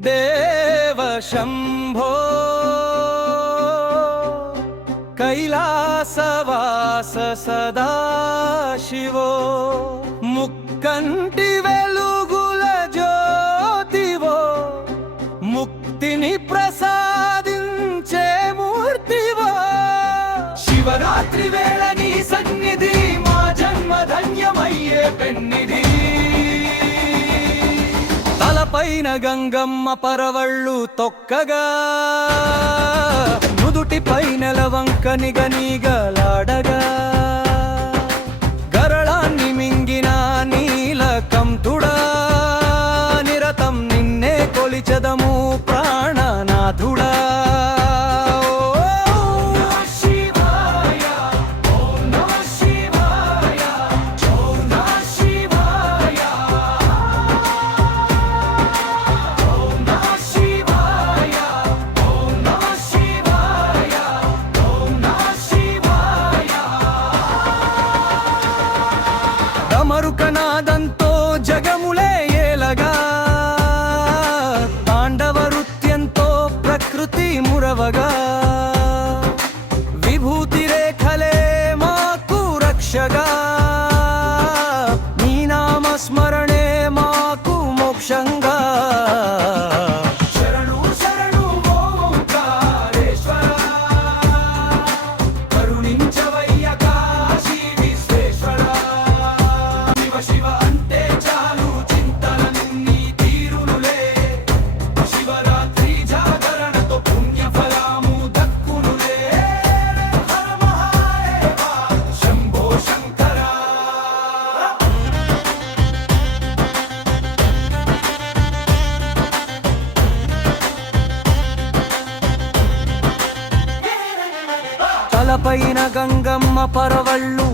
దేవ శంభో కైలాసవాస సదాశివో ముక్కంటి వెలుగుల జ్యోతివో ముక్తిని ప్రసాదించే మూర్తివో శివరాత్రి వేళ నీ సన్నిధి మా జన్మ ధన్యమయ్యే పెన్నిధి తలపైన గంగమ్మ పరవళ్ళు తొక్కగా నుదుటిపై నెలవంక నిగనిగలాడగా గరళాన్ని మింగిన నీలకంఠుడా నిరతం నిన్నే కొలిచెదము ప్రాణనాథుడా మరుకనాదంతో జగములే ఏలగా తాండవ నృత్యంతో ప్రకృతి మురవగా విభూతి రేఖలే మాకు రక్షగా నీ నామ స్మరణే మాకు మోక్షంగా తలపైన గంగమ్మ పరవళ్ళు